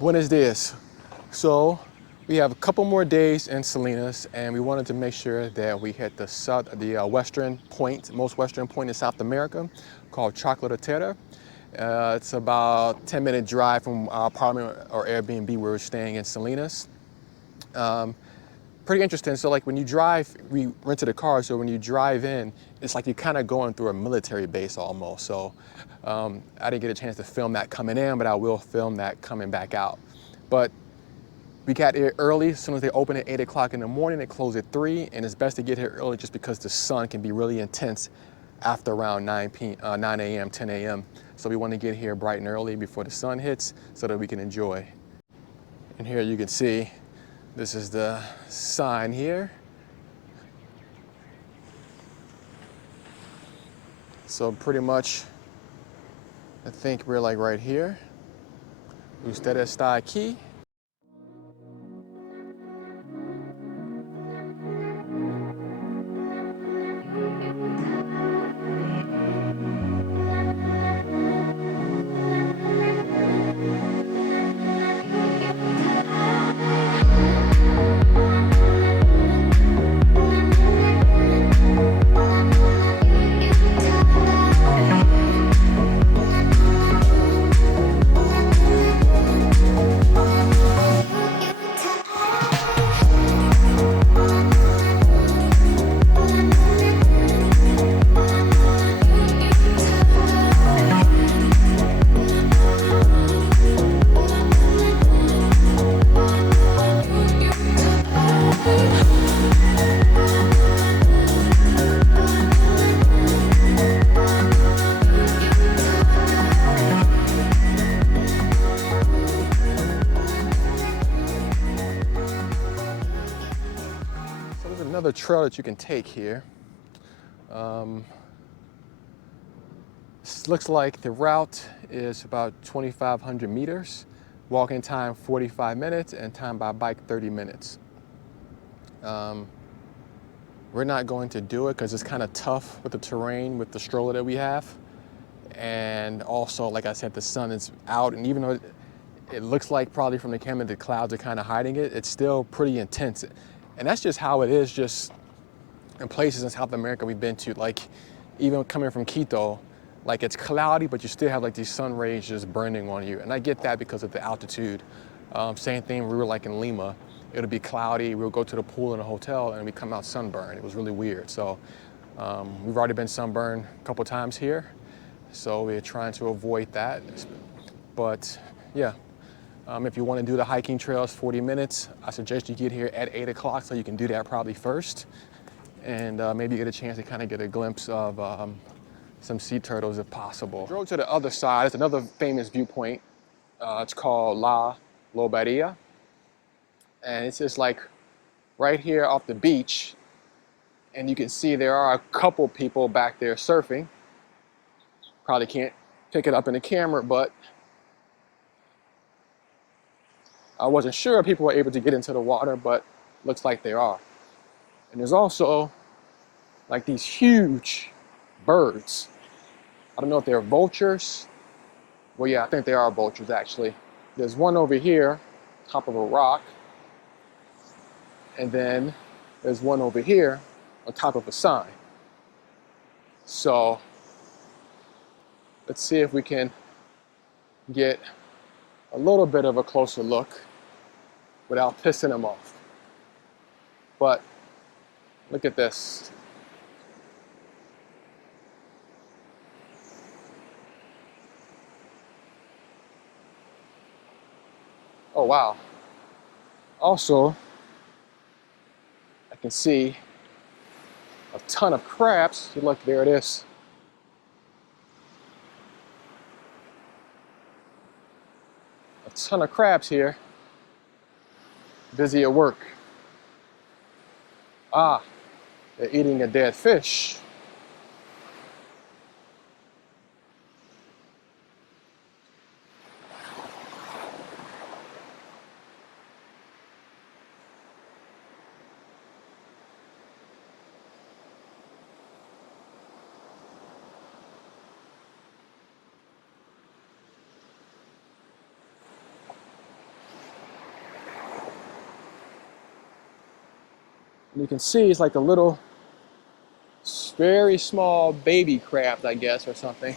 Buenos dias. So we have a couple more days in Salinas, and we wanted to make sure that we hit the western point, most western point in South America, called Chocolaeria. It's about 10-minute drive from our apartment or Airbnb where we're staying in Salinas. Pretty interesting. So like when you drive, we rented a car, so when you drive in, it's like you're kind of going through a military base almost. So I didn't get a chance to film that coming in, but I will film that coming back out. But we got here early. As soon as they open at 8 o'clock in the morning, they close at 3, and it's best to get here early just because the sun can be really intense after around 9 a.m., 10 a.m. So we want to get here bright and early before the sun hits so that we can enjoy. And here you can see, this is the sign here. So pretty much, I think we're like right here. Usted está aquí. Another trail that you can take here. Looks like the route is about 2,500 meters, walking time 45 minutes, and time by bike 30 minutes. We're not going to do it because it's kind of tough with the terrain, with the stroller that we have. And also, like I said, the sun is out, and even though it looks like probably from the camera the clouds are kind of hiding it, it's still pretty intense. And that's just how it is just in places in South America we've been to, like even coming from Quito, like it's cloudy, but you still have like these sun rays just burning on you. And I get that because of the altitude. Same thing, we were like in Lima, it'll be cloudy, we'll go to the pool in a hotel and we come out sunburned. It was really weird. So we've already been sunburned a couple times here. So we're trying to avoid that. But yeah. If you want to do the hiking trails, 40 minutes, I suggest you get here at 8 o'clock so you can do that probably first. And maybe get a chance to kind of get a glimpse of some sea turtles if possible. Drove to the other side, it's another famous viewpoint. It's called La Loberia. And it's just like right here off the beach. And you can see there are a couple people back there surfing. Probably can't pick it up in the camera, but I wasn't sure if people were able to get into the water, but looks like they are. And there's also like these huge birds. I don't know if they're vultures. Well, yeah, I think they are vultures actually. There's one over here, top of a rock. And then there's one over here on top of a sign. So let's see if we can get a little bit of a closer look without pissing them off. But look at this. Oh, wow. Also, I can see a ton of crabs. Look, there it is. A ton of crabs here. Busy at work. Ah, they're eating a dead fish. You can see it's like a little, very small baby craft, I guess, or something.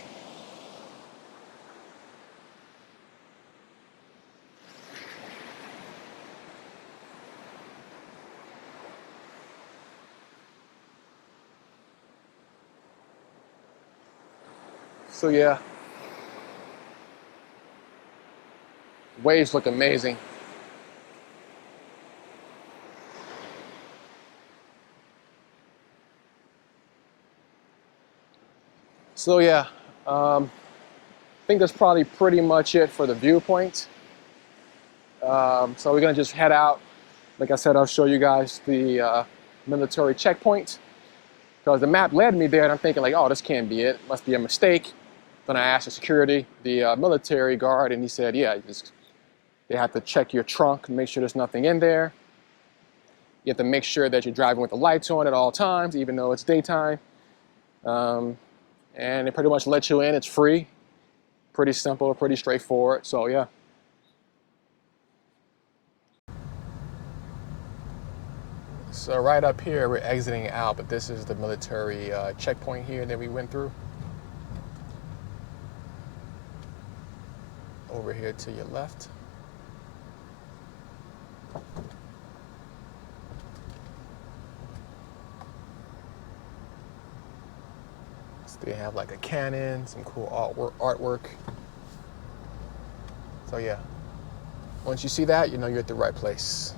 So yeah, waves look amazing. So yeah, I think that's probably pretty much it for the viewpoint. So we're gonna just head out. Like I said, I'll show you guys the military checkpoint, because the map led me there and I'm thinking like, oh, this can't be it. Must be a mistake. Then I asked the security, the military guard, and he said, yeah, they have to check your trunk and make sure there's nothing in there. You have to make sure that you're driving with the lights on at all times, even though it's daytime. And they pretty much let you in. It's free. Pretty simple, pretty straightforward. So yeah. So right up here, we're exiting out, but this is the military checkpoint here that we went through. Over here to your left. So they have like a cannon, some cool artwork. So yeah, once you see that, you know you're at the right place.